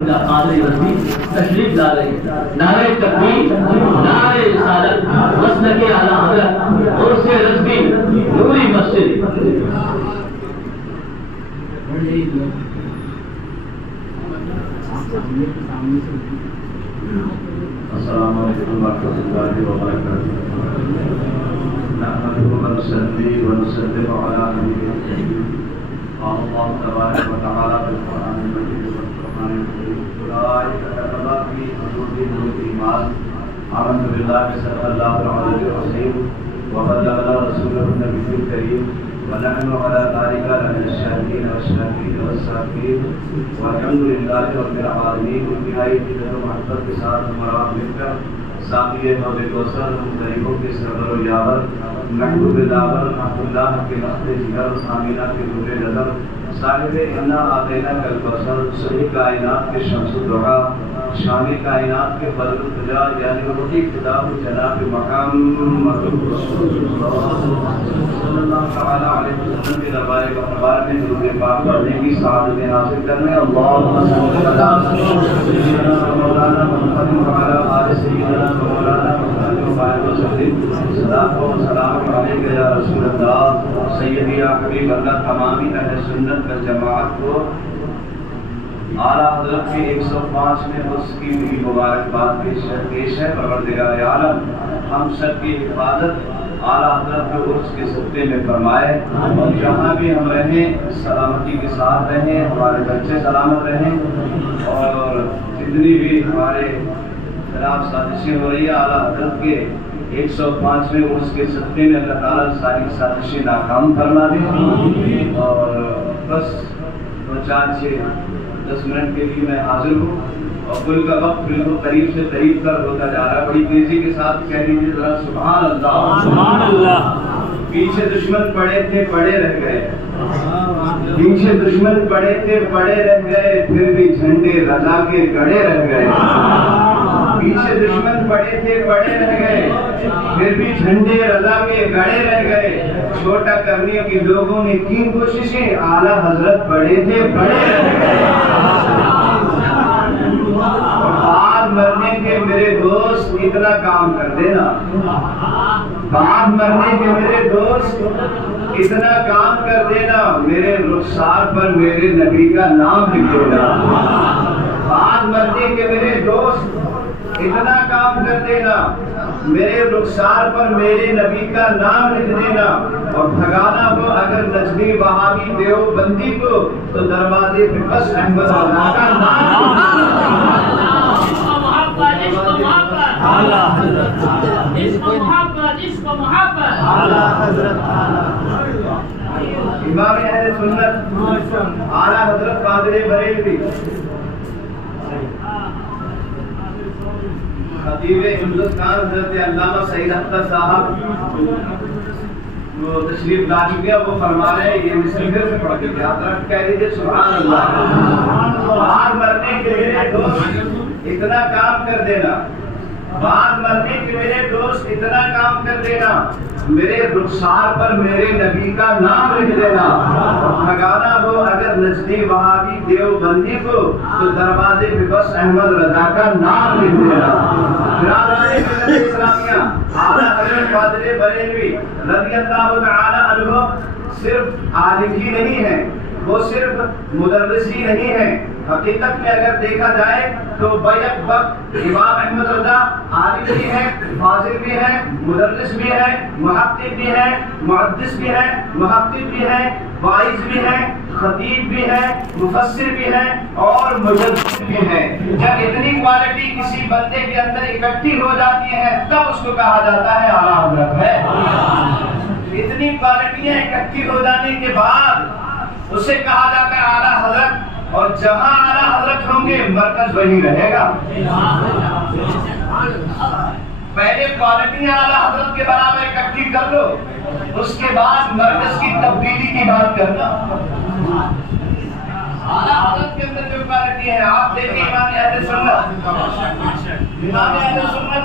قادری رضوی تشریف لا رہے ہیں۔ نعرہ تکبیر، نعرہ رسالت، مسلک اعلیٰ حضرت عرس رضوی نوری مسجد۔ السلام علیکم ورحمۃ اللہ وبرکاتہ۔ نحمده ونصلي ونسلم على نبينا الكريم۔ قال الله تبارك وتعالى في القرآن المجيد والفرقان الحميد أولئك كتب في قلوبهم الإيمان آمنت بالله صدق الله العلي العظيم وبلغنا رسوله النبي الكريم ونحن على ذلك لمن الشاهدين والشاكرين والشاكرين والحمد لله رب العالمين۔ انتہائی فکر و محبت کے ساتھ مرام مل کر ساقی حوض کوثر غریبوں کے سرور و یاور محبوب داور رحمت اللہ کے رخت جگر آمینہ کے نور نظر صاحب انا آتینا کل کوثر صحیح کائنات کے شمس الضحیٰ شامی کائنات کے بدر الفجا یعنی روحی کتاب جناب محمد رسول اللہ صلی اللہ تعالی علیہ وسلم کے دربار میں درود پاک پڑھنے کی سعادت حاصل کرنے اللہم صلی علی سیدنا مولانا محمد وعلی آل سیدنا مولانا محمد وسلم۔ صلاۃ و سلام علیک یا رسول اللہ سیدی یا حبیب اللہ۔ تمامی اہل سنت والجماعت کو اعلیٰ حضرت کے 105 میں اس کی بھی مبارکباد پیش ہے۔ پروردگار عالم ہم سب کی حفاظت اعلیٰ حضرت کے عرس کے صدقے میں فرمائے، اور جہاں بھی ہم رہیں سلامتی کے ساتھ رہیں، ہمارے بچے سلامت رہیں، اور جتنی بھی ہمارے خلاف سازشیں ہو رہی ہے اعلیٰ حضرت کے 105ویں عرس کے صدقے میں اللہ تعالیٰ ساری سازشیں ناکام فرما دے۔ اور بس 2-4-6-10 منٹ کے لیے میں حاضر ہوں، اور کل کا وقت بالکل قریب سے قریب تر ہوتا جا رہا ہے۔ بڑی تیزی کے ساتھ کہہ لیجیے ذرا سبحان اللہ سبحان اللہ۔ پیچھے دشمن پڑے تھے پڑے رہ گئے، پیچھے دشمن پڑے تھے پڑے رہ گئے، پھر بھی جھنڈے رضا کے گڑے رہ گئے۔ پیچھے دشمن پڑے تھے پڑے رہ گئے، پھر بھی جھنڈے رضا کے گڑے رہ گئے۔ چھوٹا کرنے کی لوگوں نے کی کوششیں، اعلیٰ حضرت بڑے تھے بڑے رہ گئے۔ بعد مرنے کے میرے دوست اتنا کام کر دینا، بعد مرنے کے میرے دوست اتنا کام کر دینا، میرے رخسار پر میرے نبی کا نام لکھ دینا۔ بعد مرنے کے میرے دوست اتنا کام کر دینا، میرے رخسار پر میرے نبی کا نام لکھ دینا، اور بھگانا وہ اگر نجدی وہابی دیوبندی کو تو دروازے پہ بس احمد اللہ کا نام امام اہل سنت اعلیٰ حضرت قادر بریلوی خطیب ہندوستان حضرت علامہ سعید اختر صاحب وہ تشریف لا چکے ہیں، وہ فرما رہے ہیں، یہ مثل پھر سے پڑھ کے آپ کہہ دیجیے سبحان اللہ۔ بعد مرنے کے میرے دوست اتنا کام کر دینا، بعد مرنے کے میرے دوست اتنا کام کر دینا، میرے رخسار پر میرے نبی کا نام لکھ دینا، بھگانا وہ اگر نجدی وہابی دیوبندی کو تو دروازے پہ بس احمد رضا کا نام لکھ دینا۔ برادران ملت اسلامیہ اعلیٰ حضرت قادر بریلوی رضی اللہ تعالی عنہ صرف عالم ہی نہیں ہیں، وہ صرف مدرس ہی نہیں ہیں، حقیقت میں اگر دیکھا جائے تو بیک وقت امام احمد رضا عالم بھی ہیں، فاضل بھی ہیں، مدرس بھی ہیں، محقق بھی ہیں، محدث بھی ہیں، محقق بھی ہیں، واعظ بھی ہیں، خطیب بھی ہیں، مفسر بھی ہیں، اور مجدد بھی ہیں۔ جب اتنی کوالٹی کسی بندے کے اندر اکٹھی ہو جاتی ہے تب اس کو کہا جاتا ہے اعلیٰ حضرت ہے۔ اتنی کوالٹیاں اکٹھی ہو جانے کے بعد اسے کہا جاتا ہے اعلیٰ حضرت، اور جہاں اعلیٰ حضرت ہوں گے مرکز وہی رہے گا۔ پہلے کوالٹیاں اعلیٰ حضرت کے برابر اکٹھی کر لو، اس کے بعد مرکز کی تبدیلی کی بات کرنا۔ اعلیٰ حضرت کے اندر جو کوالٹی ہے آپ دیکھیں، امام اہل سنت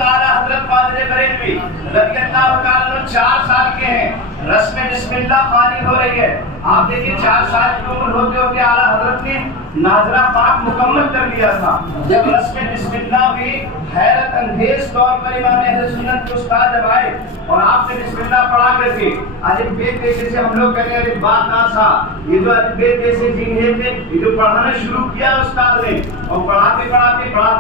اعلیٰ حضرت قادر بریلوی رضی اللہ تعالیٰ عنہ 4 سال کے ہیں، رسم بسم اللہ خالی ہو رہی ہے. آپ دیکھیں 4 سال کی عمر ہوتے ہوتے اعلیٰ حضرت نے ناظرہ پاک مکمل کر لیا تھا. جب رسم بسم اللہ ہوئی حیرت انگیز طور پر امام اہل سنت کے استاد جب آئے اور آپ سے بسم اللہ پڑھا کر کے الف بے تے سے ہم لوگ کہتے ہیں بات نہ تھا یہ جو الف بے تے سے جنہیں تھے یہ جو پڑھانا شروع کیا استاد نے اور پڑھاتے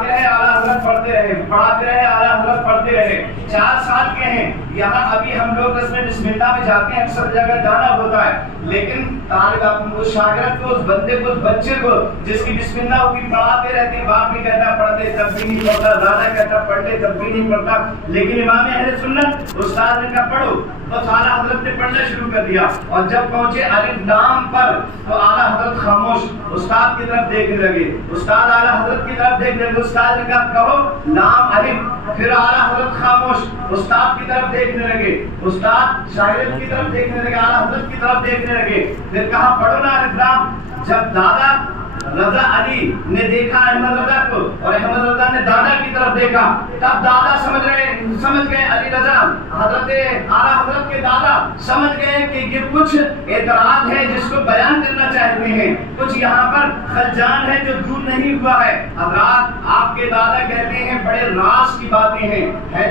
رہے اعلیٰ حضرت پڑھتے رہے پڑھاتے رہے اعلیٰ حضرت پڑھتے رہے. 4 سال کے ہیں. یہاں ابھی ہم لوگ رسم بسم اللہ میں جاتے ہیں اکثر جگہ جانا ہوتا ہے لیکن طالب اس شاگرد کو اس بندے کو اس بچے کو جس کی بسم اللہ ہوگی پڑھاتے رہتے ہیں. باپ بھی کہتا پڑھتے تب بھی نہیں پڑھتا دادا کہتا پڑھتے تب بھی نہیں پڑھتا لیکن امام اہل سنت استاد نے کہا پڑھو تو اعلیٰ حضرت نے پڑھنا شروع کر دیا. اور جب پہنچے الف لام پر تو اعلیٰ حضرت خاموش استاد کی طرف دیکھنے لگے. استاد اعلیٰ حضرت کی طرف دیکھنے لگے. استاد نے کہا کہو لام الف. پھر اعلیٰ حضرت خاموش استاد کی طرف دیکھنے لگے. استاد شاگرد کی طرف دیکھنے لگے اعلیٰ حضرت کی طرف دیکھنے لگے. پھر کہا پڑھو نا الف لام. جب دادا رضا علی نے دیکھا احمد رضا کو اور احمد رضا نے دادا کی طرف دیکھا تب دادا سمجھ گئے علی رضا حضرت اعلیٰ حضرت کے دادا سمجھ گئے کہ یہ کچھ اعتراض ہے جس کو بیان کرنا چاہتے ہیں. کچھ یہاں پر خلجان ہے جو دور نہیں ہوا ہے. حضرات آپ کے دادا کہتے ہیں بڑے راز کی باتیں ہیں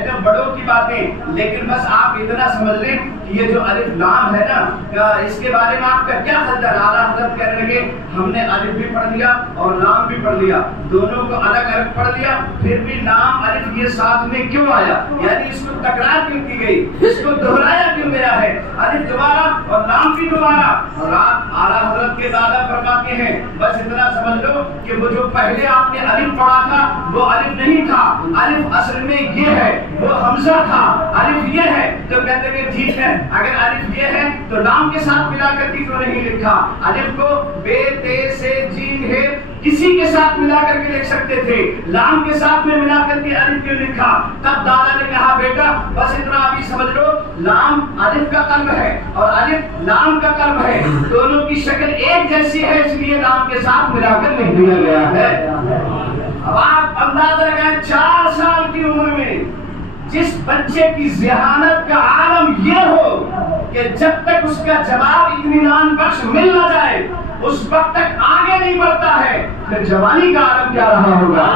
تو بڑوں کی باتیں لیکن بس آپ اتنا سمجھ لیں کہ یہ جو الف لام ہے نا اس کے بارے میں آپ کا کیا خیال ہے. اعلیٰ حضرت کہنے لگے ہم نے الف بھی پڑھ لیا اور لام بھی پڑھ لیا دونوں کو الگ الگ پڑھ لیا پھر بھی لام الف یہ ساتھ میں کیوں آیا یعنی اس کو تکرار کیوں کی گئی اس کو دہرایا کیوں گیا ہے الف دوبارہ اور لام بھی دوبارہ. اور اعلیٰ حضرت کے دادا فرماتے ہیں بس اتنا سمجھ لو کہ وہ جو پہلے آپ نے الف پڑھا تھا وہ الف نہیں تھا. الف اصل میں یہ ہے وہ حمزہ تھا. الف یہ ہے تو کہتے ہیں ٹھیک ہے اگر الف یہ ہے تو لام کے ساتھ ملا کر کے کیوں نہیں لکھا. الف کو بے تے سے جیم ہے کسی کے ساتھ ملا کر کے لکھ سکتے تھے لام کے ساتھ میں ملا کر کے الف کیوں لکھا. تب دادا نے کہا بیٹا بس اتنا ابھی سمجھ لو لام الف کا قلب ہے اور الف لام کا قلب ہے دونوں کی شکل ایک جیسی ہے اس لیے لام کے ساتھ ملا کر لکھ دیا گیا ہے. اب آپ اندازہ لگائیں 4 سال کی عمر میں جس بچے کی ذہانت کا عالم یہ ہو کہ جب تک اس کا جواب اطمینان بخش مل نہ جائے اس وقت تک آگے نہیں بڑھتا ہے پھر جوانی کا عالم کیا رہا ہوگا.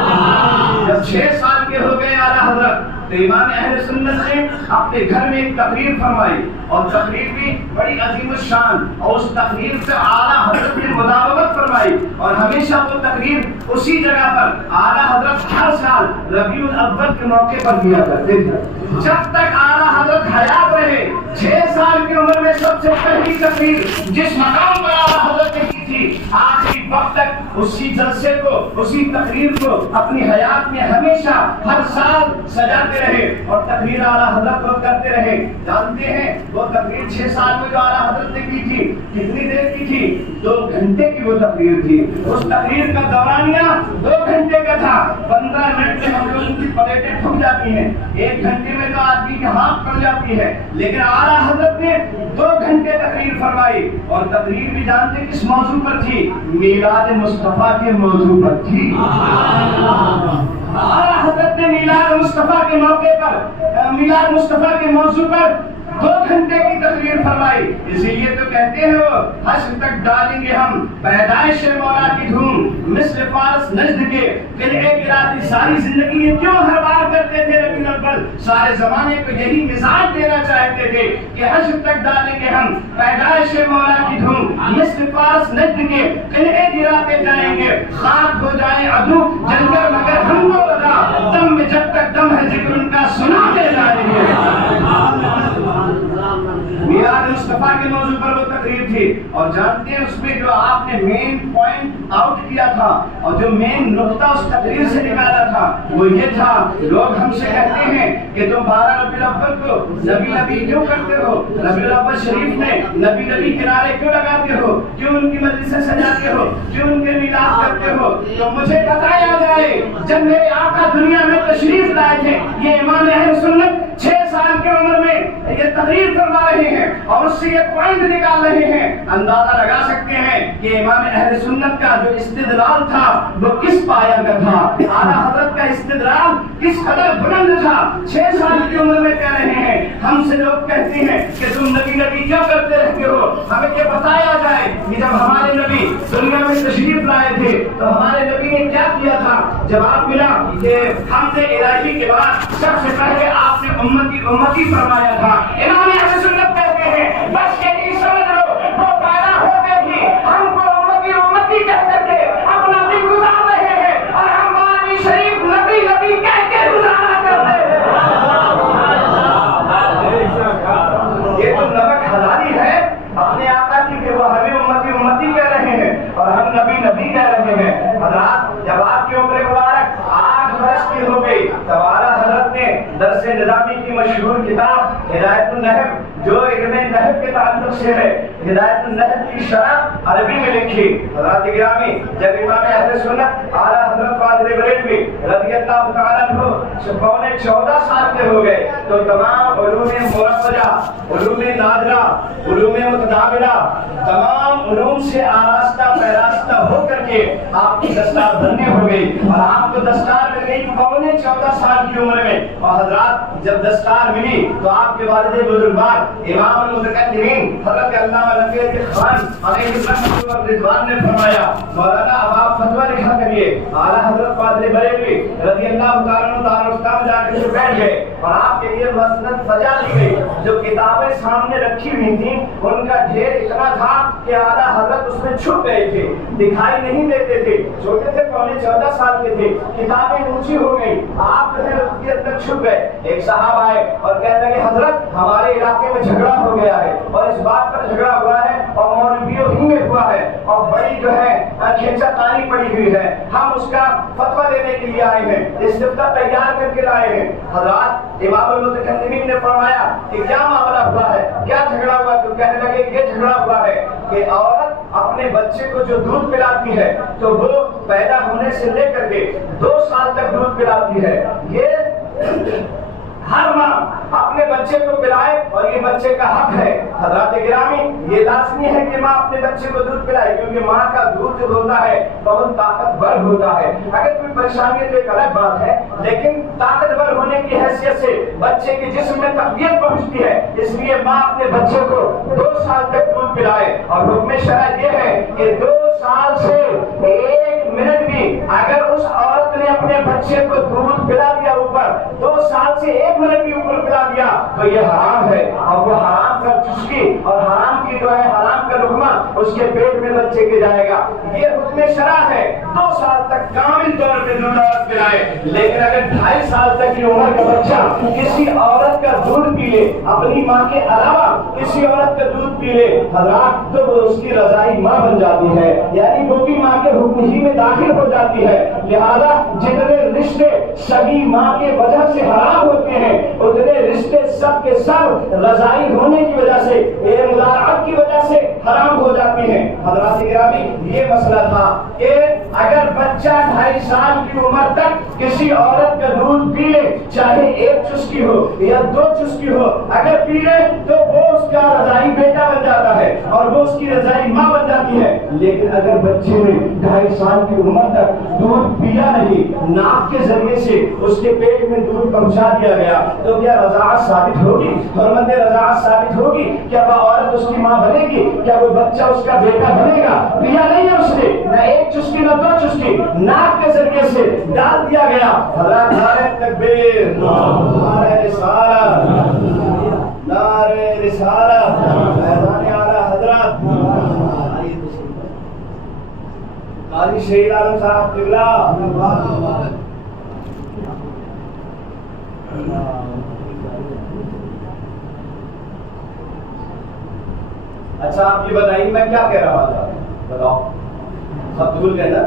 جب 6 سال کے ہو گئے اعلیٰ حضرت تو امام اہل سنت نے اپنے گھر میں ایک تقریر فرمائی اور تقریر بھی بڑی عظیم الشان اور اس تقریر سے اعلیٰ حضرت نے مطابقت فرمائی اور ہمیشہ وہ تقریر اسی جگہ پر اعلیٰ حضرت ہر سال ربیع الاول کے موقع پر دیا کرتے تھے. جب تک اعلیٰ حضرت حیات رہے 6 سال کی عمر میں سب سے پہلی تقریر جس مقام پر اعلیٰ حضرت نے کی تھی آخری وقت تک اسی جلسے کو اسی تقریر کو اپنی حیات میں ہمیشہ ہر سال سجاتے رہے اور تقریر اعلیٰ حضرت کو کرتے رہے. جانتے ہیں وہ تقریر 6 سال میں جو اعلیٰ حضرت نے کی تھی کتنی دیر کی تھی 2 گھنٹے کی وہ تقریر تھی. اس تقریر کا دورانیہ 2 گھنٹے کا تھا. 15 منٹ میں ہم لوگوں کی پلیٹیں ٹھک جاتی ہیں 1 گھنٹے میں تو آدمی کی ہاتھ پڑ جاتی ہے لیکن اعلیٰ حضرت نے 2 گھنٹے تقریر فرمائی اور تقریر بھی جانتے کس موضوع پر تھی میلاد مصطفیٰ کے موضوع پر تھی. اعلیٰ حضرت نے میلاد مصطفیٰ کے موقع پر میلاد مصطفیٰ کے موضوع پر 2 گھنٹے کی تقریر فرمائی. اسی لیے تو کہتے ہیں وہ حشر تک ڈالیں گے ہم پیدائش مولا کی دھوم مثل فارس نجد کے قلعے گراتی ساری زندگی یہ کیوں ہر بار کرتے تھے ربیع الاول سارے زمانے کو یہی مزاج دینا چاہتے تھے کہ حشر تک ڈالیں گے ہم پیدائش مولا کی دھوم مثل فارس نجد کے قلعے گراتے جائیں گے خاک ہو جائیں عدو جنگل مگر ہم کو بتا دم میں جب تک دم ہے ذکر ان کا سناتے جائیں گے. میلاد مصطفیٰ کے موضوع پر وہ تقریر تھی اور جانتے ہیں اس میں جو آپ نے مین پوائنٹ آؤٹ کیا تھا اور جو مین نقطہ اس تقریر سے نکالا تھا وہ یہ تھا لوگ ہم سے کہتے ہیں کہ تم 12 ربیع الاول کو نبی نبی کیوں کرتے ہو ربیع الاول شریف میں نبی نبی کنارے کیوں لگاتے ہو کیوں ان کی مجلسیں سجاتے ہو کیوں ان کے میلاد کرتے ہو. تو مجھے بتایا جائے جب میرے آقا دنیا میں تشریف لائے تھے یہ امام اہل سنت 6 سال کی عمر میں یہ تقریر فرما رہے ہیں اور اس سے یہ پوائنٹ نکال رہے ہیں، اندازہ لگا سکتے ہیں کہ امام اہل سنت کا جو استدلال تھا وہ کس پایا کا تھا، اعلیٰ حضرت کا استدلال کس قدر بلند تھا۔ 6 سال کی عمر میں کہہ رہے ہیں، ہم سے لوگ کہتے ہیں کہ تم نبی نبی کیوں کرتے رہتے ہو، ہمیں یہ بتایا جائے کہ جب ہمارے نبی دنیا میں تشریف لائے تھے تو ہمارے نبی نے کیا کیا تھا۔ جواب ملا کہ ہم نے الہی کے بعد سب سے پہلے آپ نے امتی فرمایا تھا۔ امام اہل سنت کہتے ہیں بس یہی سمجھ لو، وہ پیدا ہوتے ہی ہم کو امتی کہہ کر کے اپنا دن گزار رہے ہیں اور ہم بارہویں شریف نبی نبی کہہ کے گزارا کرتے ہیں۔ یہ تو نمک حلالی ہے اپنے آقا کی کہ وہ ہمیں امتی کہہ رہے ہیں اور ہم نبی نبی کہہ رہے ہیں۔ حضرات جب آپ کی عمر مبارک 8 برس کی ہو گئی تو اعلیٰ حضرت نے درس نظامی کی مشہور کتاب ہدایت النحو جو علم نحو کے تعلق سے ہے، ہدایت النحو کی شرح عربی میں لکھی۔ حضرات گرامی جب امام اہل سنت اعلیٰ حضرت فاضل بریلوی رضی اللہ تعالیٰ عنہ 14 سال کے ہو گئے تو تمام علوم مرتجہ، علوم نادرہ، علوم متداولہ، تمام علوم سے آراستہ پیراستہ ہو کر کے آپ کی دستار بننے ہو گئی اور آپ کو دستار مل گئی 14 سال کی عمر میں۔ اور حضرات جب دستار ملی تو آپ کے والد بزرگوار امام المتکلمین حضرت علامہ نقی علی خان علیہ الرحمۃ والرضوان نے فرمایا مولانا اب آپ فتویٰ لکھا کریے۔ اعلیٰ حضرت فاضل بریلوی رضی اللہ تعالیٰ عنہ دارالفتہ جا کے بیٹھ گئے اور آپ کے لیے مسند سجا دی گئی۔ جو کتابیں سامنے رکھی ہوئی تھیں ان کا ڈھیر اتنا تھا کہ اعلیٰ حضرت اس میں چھپ گئے تھے، دکھائی نہیں دیتے تھے، چھوٹے تھے، 14 سال کے تھے، کتابیں اونچی ہو گئی، آپ جو ہے اس کے اندر چھپ گئے۔ ایک صاحب آئے اور کہنے لگے حضرت ہمارے علاقے میں جھگڑا ہو گیا ہے اور اس بات پر جھگڑا ہوا ہے اور مولویوں ہی میں ہوا ہے اور بڑی جو ہے کھینچا تانی پڑی ہوئی ہے، ہم اس کا فتویٰ دینے کے لیے آئے ہیں، استفتاء تیار کر کے لائے ہیں۔ حضرات امام المتکلمین نے فرمایا کہ کیا معاملہ ہوا ہے، کیا جھگڑا ہوا؟ تو کہنے لگے یہ جھگڑا ہوا ہے کہ عورت اپنے بچے کو جو دودھ پلاتی ہے تو وہ پیدا ہونے سے لے کر کے 2 سال تک دودھ پلاتی ہے، یہ ہر ماں اپنے بچے کو پلائے اور یہ بچے کا حق ہے۔ حضرات گرامی یہ لازمی ہے کہ ماں اپنے بچے کو دودھ پلائے کیونکہ ماں کا دودھ جو ہوتا ہے بہت طاقتور ہوتا ہے۔ اگر کوئی پریشانی ہے تو ایک الگ بات ہے، لیکن طاقتور ہونے کی حیثیت سے بچے کے جسم میں تقویت پہنچتی ہے، اس لیے ماں اپنے بچے کو 2 سال تک دودھ پلائے۔ اور حکم شرع یہ ہے کہ 2 سال سے 1 منٹ بھی اگر اس عورت نے اپنے بچے کو دودھ پلا دیا اوپر 2 سال سے 1 منٹ بھی اوپر پلا دیا تو یہ حرام ہے اور وہ حرام کا چسکی اور حرام کی جو ہے حرام کا لقمہ اس کے پیٹ میں بچے کے جائے گا۔ یہ حکم شرع ہے 2 سال تک کامل طور پہ دودھ عورت پلائے، لیکن اگر 2.5 سال تک کی عمر کا بچہ کسی عورت کا دودھ پی لے، اپنی ماں کے علاوہ کسی عورت کا دودھ پی لے حضرات تو وہ اس کی رضائی ماں بن جاتی ہے، یعنی وہ بھی ماں کے حکم ہی میں داخل ہو جاتی ہے۔ لہذا جتنے رشتے سگی ماں کے وجہ سے حرام ہوتے ہیں اتنے رشتے سب کے سب رضائی ہونے کی وجہ سے، مدارات کی وجہ سے حرام ہو جاتی ہیں۔ حضرات گرامی یہ مسئلہ تھا کہ اگر بچہ 2.5 سال کی عمر تک کسی عورت کا دودھ پی لے، چاہے 1 چسکی ہو یا 2 چسکی ہو، اگر پی لے تو وہ اس کا رضائی بیٹا بن جاتا ہے اور وہ اس کی رضائی ماں بن جاتی ہے۔ لیکن اگر بچے نے 2.5 سال کی عمر تک دودھ پیا نہیں، ناک کے ذریعے سے اس کے پیٹ میں دودھ پہنچا دیا گیا تو کیا رضاعت ثابت ہوگی؟ حرمت رضاعت ثابت ہوگی؟ کیا وہ عورت اس کی ماں بنے گی؟ کیا وہ بچہ اس کا بیٹا بنے گا؟ پیا نہیں ہے اس نے، نہ 1 چسکی نہ 2 چسکی، ناک کے ذریعے سے ڈال دیا گیا۔ حضرات نعرہ تکبیر، نعرہ رسالت، نعرہ رسالت، اذان اعلیٰ حضرت قاضی شہید عالم صاحب قبلہ۔ اچھا آپ یہ بتائیے میں کیا کہہ رہا تھا، بتاؤ سب بھول گئے نا؟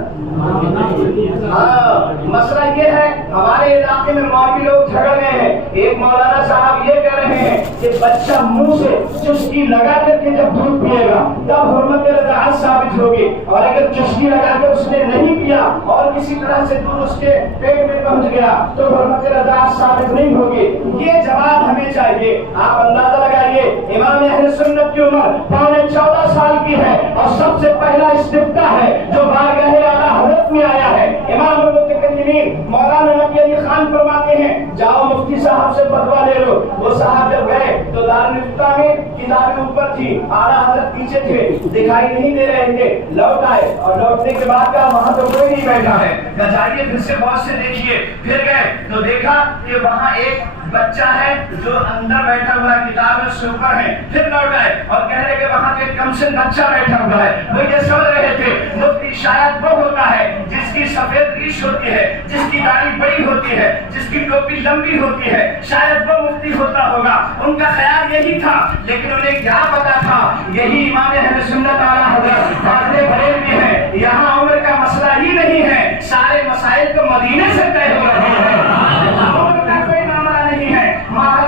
ہاں مسئلہ یہ ہے ہمارے علاقے میں مولوی لوگ جھگڑ گئے ہیں۔ ایک مولانا صاحب یہ کہہ رہے ہیں کہ بچہ منہ سے چسکی لگا کر کے جب دودھ پیے گا تب حرمت رضاعت ثابت ہوگی، اور اگر چسکی لگا کر اس نے نہیں پیا اور کسی طرح سے دودھ اس کے پیٹ میں پہنچ گیا تو حرمت رضاعت ثابت نہیں ہوگی۔ یہ جواب ہمیں چاہیے۔ آپ اندازہ لگائیے، امام اہل سنت کی عمر 14.25 سال کی ہے اور سب سے پہلا استفتاء ہے جو بارگاہ اعلیٰ حضرت میں آیا ہے۔ امام المتکلمین مولانا نبی علی خان فرماتے ہیں جاؤ مفتی صاحب سے فتویٰ لے لو۔ وہ صاحب جب گئے تو دارالفتہ میں کتابیں اوپر تھی، اعلیٰ حضرت پیچھے تھے، دکھائی نہیں دے رہے تھے۔ لوٹ آئے اور لوٹنے کے بعد کہا وہاں تو کوئی نہیں بیٹھا ہے، جائیے پھر سے غور سے دیکھیے۔ پھر گئے تو دیکھا کہ وہاں ایک بچہ ہے جو اندر بیٹھا ہوا ہے، کتاب اس کے اوپر ہے۔ پھر لوٹ آئے اور کہہ رہے کہ وہاں پہ کم سے بچہ بیٹھا ہوا ہے۔ وہ یہ سمجھ رہے تھے مفتی شاید وہ ہوتا ہے جس کی سفید ریش ہوتی ہے، جس کی داڑھی بڑی ہوتی ہے، جس کی ٹوپی لمبی ہوتی ہے، شاید وہ مفتی ہوتا ہوگا۔ ان کا خیال یہی تھا، لیکن انہیں کیا پتا تھا یہی امام اہل سنت اعلیٰ حضرت فاضل بریلوی ہے۔ یہاں عمر کا مسئلہ ہی نہیں ہے، سارے مسائل تو مدینے سے طے ہو رہے ہیں۔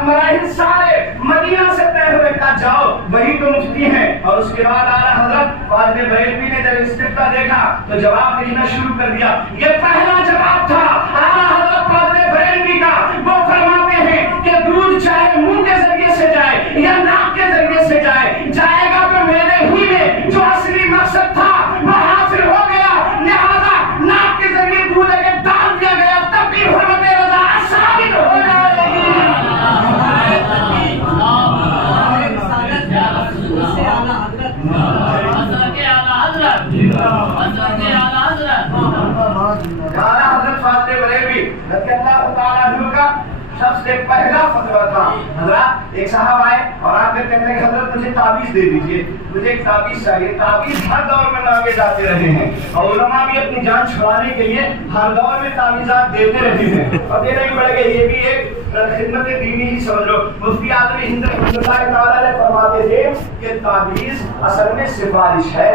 مراحل سارے مدینہ سے طے ہوئے، کہا جاؤ وہی تو مفتی ہیں۔ اور اس کے بعد اعلیٰ حضرت فاضل بریلوی نے جب استفتاء دیکھا تو جواب لکھنا شروع کر دیا۔ یہ پہلا جواب تھا اعلیٰ حضرت فاضل بریلوی کا۔ وہ فرماتے ہیں کہ دودھ چاہے منہ کے ذریعے سے جائے یا ناک کے ذریعے سے جائے گا تو میرے ہی میں جو اصلی مقصد تھا وہ حاصل ہو گیا، لہذا ناک کے ذریعے دودھ اگر ڈال دیا گیا تب بھی حرمت رضاعت ثابت ہو جائے گی۔ حضرت فاضل بریلوی رضی اللہ تعالیٰ عنہ کا سب سے پہلا فتویٰ تھا۔ حضرات ایک صاحب آئے اور آ کر کہتے ہیں کہ حضرت مجھے تعویذ دے دیجیے، مجھے ایک تعویذ چاہیے۔ تعویذ ہر دور میں مانگے جاتے رہے ہیں اور علماء بھی اپنی جان چھڑانے کے لیے ہر دور میں تعویذات دیتے رہے ہیں اور دینا ہی پڑے گا۔ یہ بھی ایک خدمت دینی ہی سمجھ لو۔ مفتی اعظم ہند رحمۃ اللہ تعالیٰ علیہ فرماتے تھے کہ تعویذ اصل میں سفارش ہے،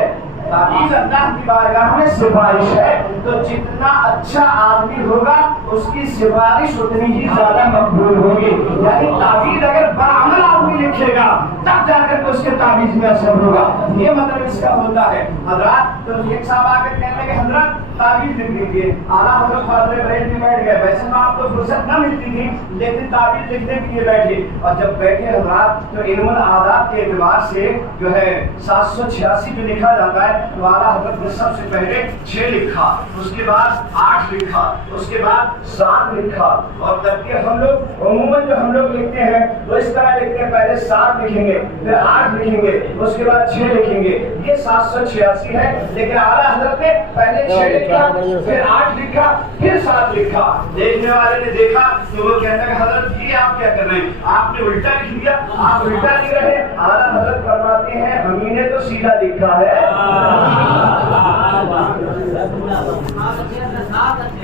تعویذ اللہ کی بارگاہ میں سفارش ہے، تو جتنا اچھا آدمی ہوگا اس کی سفارش اتنی ہی زیادہ مقبول ہوگی۔ یعنی تعویذ اگر بعمل آدمی لکھے گا تب جا کر اس کے تعویذ میں اثر ہوگا، یہ مطلب اس کا ہوتا ہے۔ حضرات تو ایک صاحب آ کر کہنے لگے حضرت تعویذ لکھ لیجیے۔ اعلیٰ حضرت فاضل بریلوی بیٹھ گئے، ویسے تو آپ کو فرصت نہ ملتی تھی لیکن تعویذ لکھنے کے لیے بیٹھے، اور جب بیٹھے حضرات تو علم العادات کے اعتبار سے جو ہے 786 جو لکھا جاتا ہے تو اعلیٰ حضرت نے سب سے پہلے 6 لکھا، اس کے بعد 8 لکھا، اس کے بعد 7 لکھا، اور ترتیب ہم لوگ عموماً جو ہم لوگ لکھتے ہیں وہ اس طرح لکھتے ہیں، پہلے 7 لکھیں گے، پھر 8 لکھیں گے، اس کے بعد 6 لکھیں گے، یہ 786 ہے۔ لیکن اعلیٰ حضرت نے پہلے 6 لکھا، پھر 8 لکھا، پھر 7 لکھا۔ دیکھنے والے نے دیکھا تو وہ کہتا ہے حضرت یہ آپ کیا کر رہے ہیں، آپ نے الٹا لکھ دیا، آپ الٹا لکھ رہے ہیں۔ اعلیٰ حضرت فرماتے ہیں ہم نے تو سیدھا لکھا ہے۔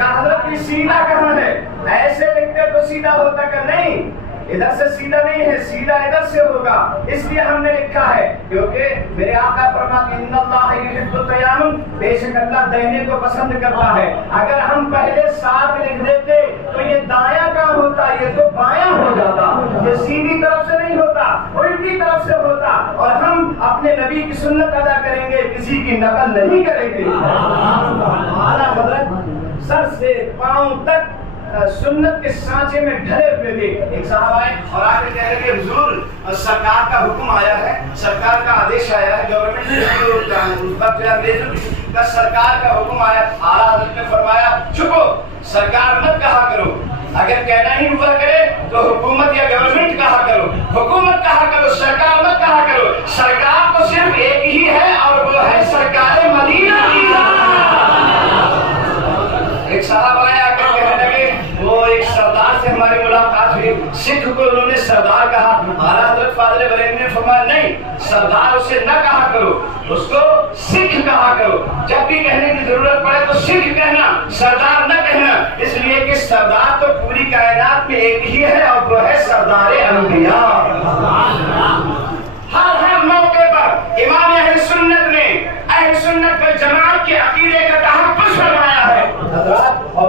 حضرت یہ سیدھا کہاں ہے، ایسے لکھتے تو سیدھا ہوتا کہ نہیں، ادھر سے سیدھا نہیں ہے، سیدھا ادھر سے ہوگا، اس لیے ہم نے لکھا ہے کیونکہ میرے آقا فرماتے ہیں ان اللہ یحب التیامن، بے شک اللہ دہنے کو پسند کرتا ہے۔ اگر ہم پہلے 7 لکھ دیتے تو یہ دایاں کا ہوتا، یہ تو بایاں ہو جاتا، یہ سیدھی طرف سے نہیں ہوتا، الٹی طرف سے ہوتا، اور ہم اپنے نبی کی سنت ادا کریں گے، کسی کی نقل نہیں کریں گے۔ اعلیٰ حضرت سر سے پاؤں تک سنت کے سانچے میں ڈھلے ہوئے تھے۔ ایک صاحب آئے اور آ کے کہہ رہے کہ حضور سرکار کا حکم آیا ہے، سرکار کا آدیش آیا ہے، گورنمنٹ کا سرکار کا حکم آیا۔ اعلیٰ حضرت نے فرمایا چھپو، سرکار مت کہا کرو، اگر کہنا ہی ہوا کرے تو حکومت یا گورنمنٹ کہا کرو، حکومت کہا کرو، سرکار مت کہا کرو۔ سرکار تو صرف ایک ہی ہے اور وہ ہے سرکار مدینہ۔ ایک صاحب آئے آ کر کہنے لگے وہ ایک سردار سے ہماری ملاقات ہوئی، سکھ کو انہوں نے سردار کہا۔ اعلیٰ حضرت فاضل بریلوی نے فرمایا نہیں، سردار اسے نہ کہا کرو، اس کو سکھ کہا کرو، جب بھی کہنے کی ضرورت پڑے تو سکھ کہنا، سردار نہ کہنا، اس لیے کہ سردار تو پوری کائنات میں ایک ہی ہے اور وہ ہے سردار انبیاء۔ ہر موقع پر امام اہل سنت نے اہل سنت والجماعت کے عقیدے کا تحفظ فرمایا ہے۔ حضرات اور